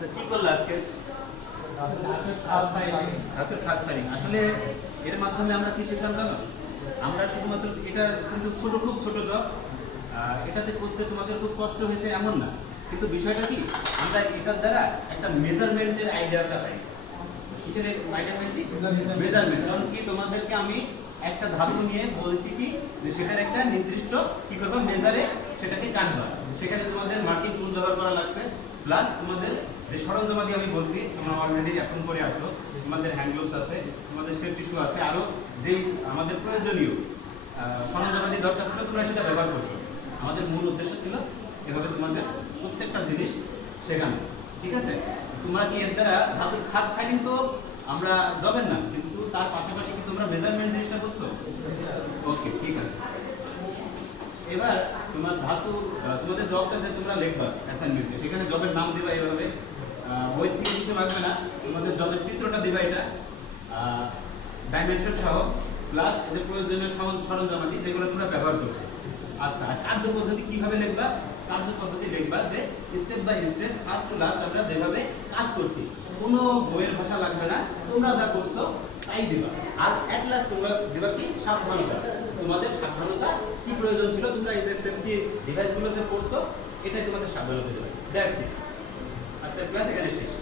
আচ্ছা কি করলে আজকে হাতের খাস ফাইলিং আসলে এর মাধ্যমে আমরা কি শিখলাম জানো? আমরা শুধুমাত্র এটা কিন্তু খুব ছোট জব, এটাতে করতে তোমাদের খুব কষ্ট হয়েছে এমন না, কিন্তু বিষয়টা কি আমরা এটার দ্বারা একটা মেজারমেন্টের আইডিয়াটা পাইছি। কিসের আইডিয়া পাইছি? মেজারমেন্ট। কারণ কি তোমাদেরকে আমি একটা ধাতু নিয়ে বলেছি কি যে সেটার একটা নির্দিষ্ট কি করবো মেজারে সেটাকে কাটবা, সেখানে তোমাদের মার্কিং টুল ব্যবহার করা লাগছে, প্লাস তোমাদের যে সরঞ্জামাদি আমি বলছি তোমরা অলরেডি এখন করে আসো, তোমাদের হ্যান্ড গ্লোভস আছে, তোমাদের সেফটি শু আছে, আরো যেই আমাদের প্রয়োজনীয় সরঞ্জামাদি দরকার ছিল তোমরা সেটা ব্যবহার করছো। আমাদের মূল উদ্দেশ্য ছিল এভাবে তোমাদের প্রত্যেকটা জিনিস শেখানো, ঠিক আছে? তোমরা কি এর দ্বারা ধাতুর খাস ফাইলিং তো আমরা যাবেন না, কিন্তু তার পাশাপাশি কি তোমরা মেজারমেন্ট জিনিসটা বুঝছো? ওকে, ঠিক আছে। এবার তোমার ধাতু তোমাদের জবটা যে তোমরা লিখবা অ্যাসাইনমেন্টে, সেখানে জবের নাম দিবা এইভাবে, বই থেকে কিছু লাগবে না, তোমাদের জবের চিত্রটা দিবা, এটা ডাইমেনশন সহ, প্লাস যে প্রয়োজনীয় সরঞ্জামাদি যেগুলো তোমরা ব্যবহার করছো। আচ্ছা, আর কার্য পদ্ধতি কিভাবে লিখবা? কার্য পদ্ধতি লিখবা যে step by step first to last আমরা যেভাবে কাজ করছি, কোনো বইয়ের ভাষা লাগবে না, তোমরা যা করছো তাই দিবা। আর অ্যাট লাস্ট তোমরা দিবা কি সাবধানতা, তোমাদের সাবধানতা কি প্রয়োজন ছিল, তোমরা এই যে সেফটি ডিভাইসগুলো যে করছো এটাই তোমাদের সাবধানতা দেবে। That's it. আজকের ক্লাস এখানে শেষ।